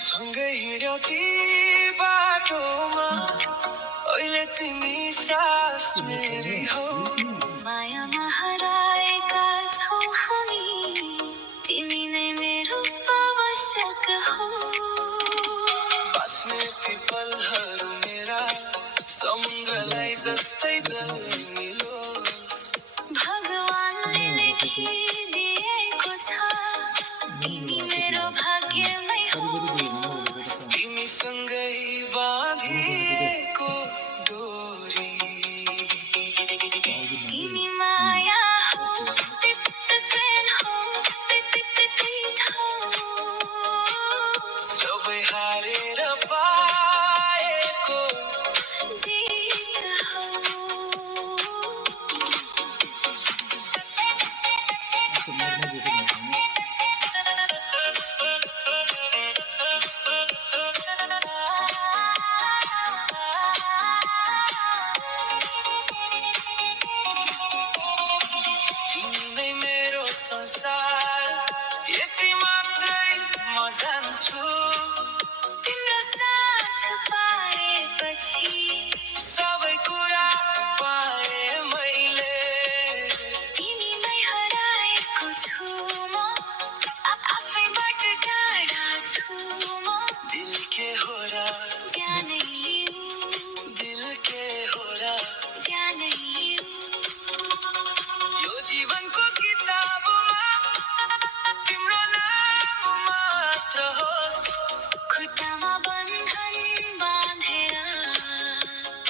सँगै हिँड्यौ ती बाटोमा अहिले तिमी सास मेरी हो मायामा हराएका छौ हामी तिमी नै मेरो आवश्यक हो बाँच्ने ती पलहरू मेरा समुद्रलाई जस्तै जल्मिलोस् भगवानले लेखिदिएको छ तिमी मेरो भाग्यमै होस् तिमीसँगै बाँधिएको डोरी तिमी माया हो प्रेम हो प्रीत हो सबै हारेर पाएको जीत हो तिमी नै मेरो संसार यति मात्रै म जान्छु तिम्रो साथ पाएपछि सबै कुरा पाए मैले तिमीमै हराएको छु म आफैबाट टाढा छु म दिल के हो र जानै लिऊ दिल के हो र जानै लिऊ यो जीवनको किताबमा तिम्रो नाम मात्र होस् खुट्टामा बन्धन बाँधेर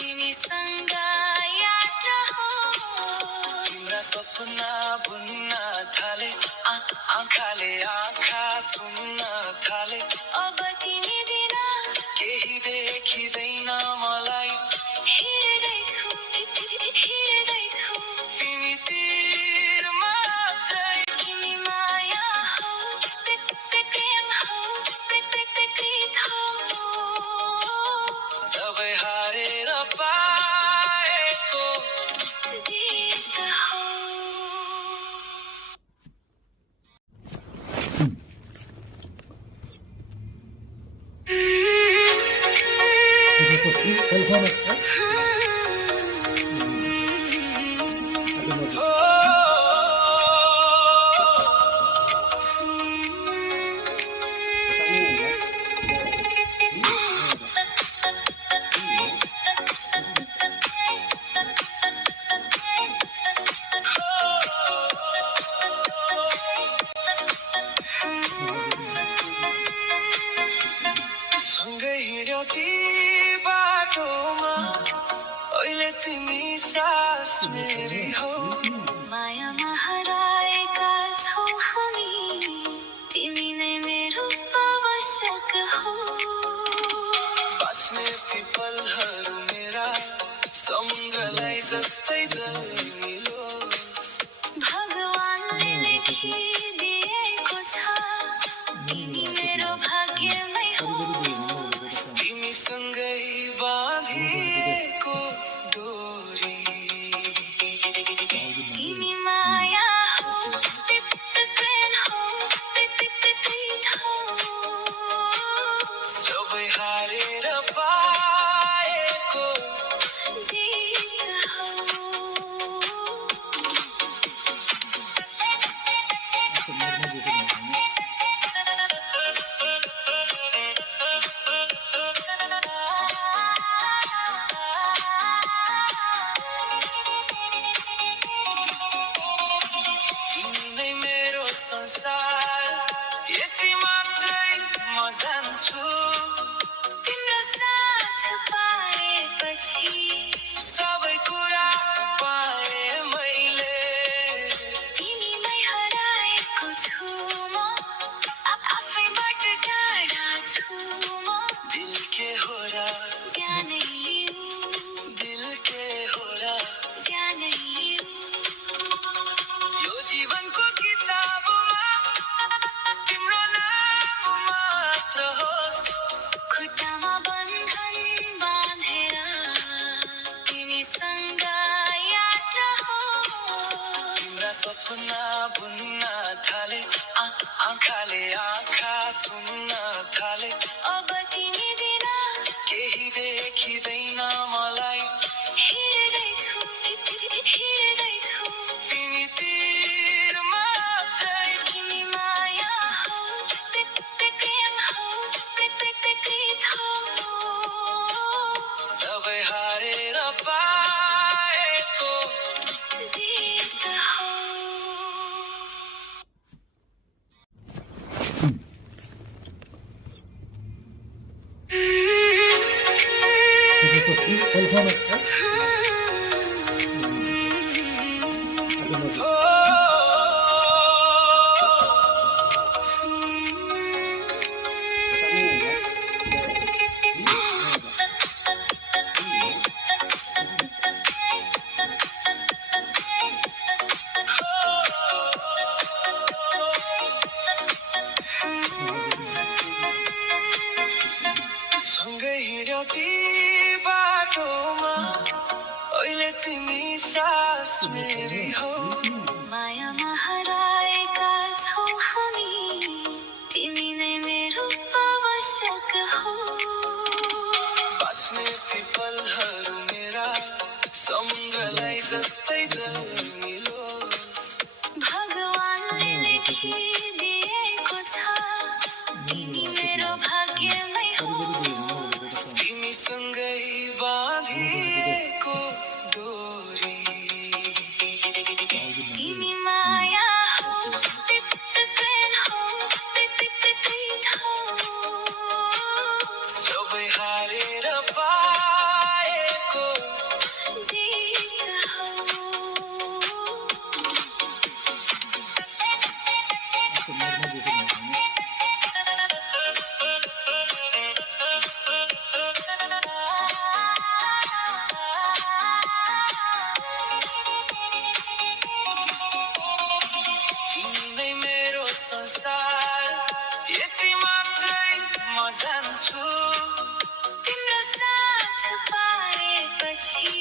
तिमीसँग यात्रा हो तिम्रा सपना बुन्न थाले आँखाले आँखा सुन्न थाले अब तिमी बिना केही देखिँदैन मलाई हिँड्दैछु तिमी तिर मात्रै तिमी माया हो प्रेम हो प्रीत हो सबै हारेर पाएको जीत हो सँगै हिँड्यौ ती बाटोमा अहिले तिमी सास मेरी हो मायामा हराएका छौ हामी तिमी नै मेरो आवश्यक हो बाँच्ने ती पलहरू मेरा समुद्रलाई जस्तै जल्मिलोस् भगवानले लेखिदिएको छ तिमी मेरो भाग्यमै होस् तिमीसँगै बाँधिएको डोरी तिमी माया हो प्रेम हो प्रीत हो सबै हारेर पाएको जीत हो तिमी नै मेरो संसार यति मात्रै म जान्छु तिम्रो साथ पाएपछि सबै कुरा पाए मैले तिमीमै हराएको छु सँगै हिँड्यौ ती बाटोमा अहिले तिमी सास मेरी हौ मायामा हराएका छौ हामी तिमी नै मेरो आवश्यक हौ बाँच्ने ती पलहरू मेरा समुद्रलाई जस्तै जमिलोस् भगवानले लेखिदिएको छ तिमी मेरो भाग्यमै होस् तिमीसँगै बाँधिएको डोरी तिमी माया हौ प्रेम हौ प्रीत हौ सबै हारेर पाएको जीत हौ तिमी नै मेरो संसार यति मात्रै म जान्छु तिम्रो साथ पाएपछि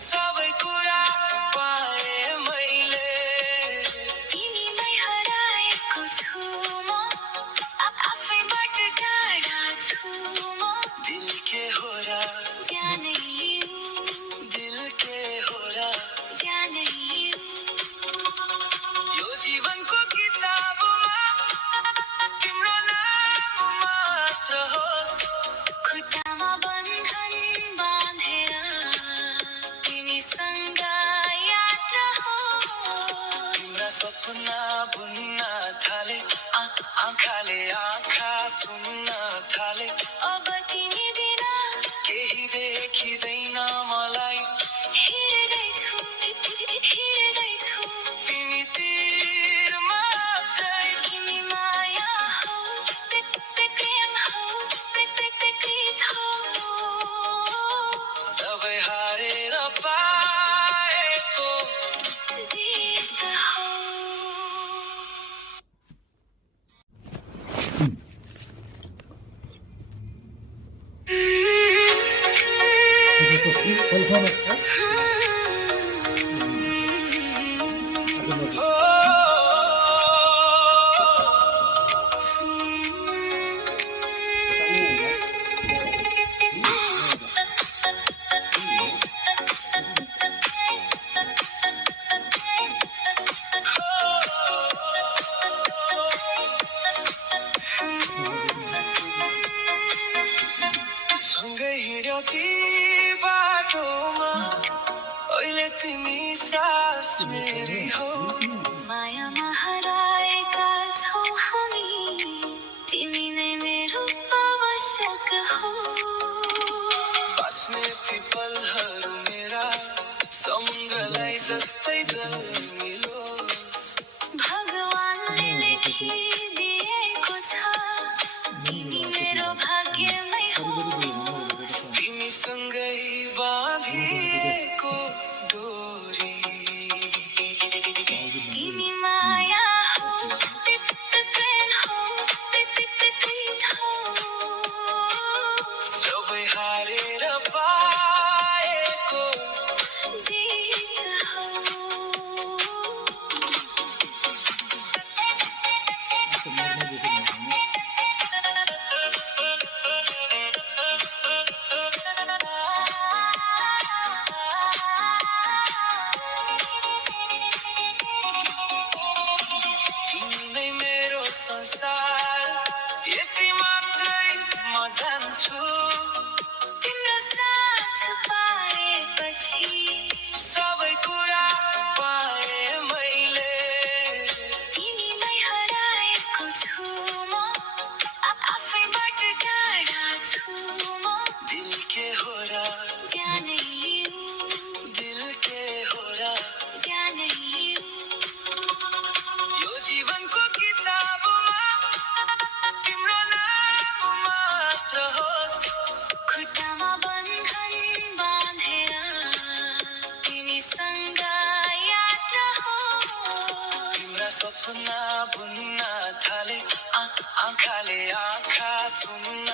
सबै कुरा पाए मैले तिमीमै हराएको छु म आफैबाट टाढा छु म दिल के हो र जानै लिऊ दिल के हो र जानै लिऊ यो जीवनको किताबमा तिम्रो नाम मात्र होस् खुट्टामा बन्धन बाँधेर तिमीसँग यात्रा हो तिम्रा सपना बुन्न थाले आँखाले आँखा सुन्न थाले अब तिमी बिना केही देखिँदैन मलाई हिँड्दैछु तिमी तिर मात्रै तिमी माया हौ प्रेम हौ प्रीत हौ सबै हारेर पाएको जीत हौ सँगै हिँड्यौ ती बाटोमा अहिले तिमी सास मेरी हौ मायामा हराएका छौ हामी तिमी नै मेरो आवश्यक हौ बाँच्ने ती पलहरू मेरा समुद्रलाई जस्तै जमिलोस् भगवानले लेखिदिएको छ तिमी मेरो भाग्यमै होस् तिमीसँगै बाँधिएको डोरी तिमी माया हौ प्रेम हौ प्रीत हौ सबै हारेर पाएको जीत हौ सपना बुन्न थाले आँखाले आँखा सुन्न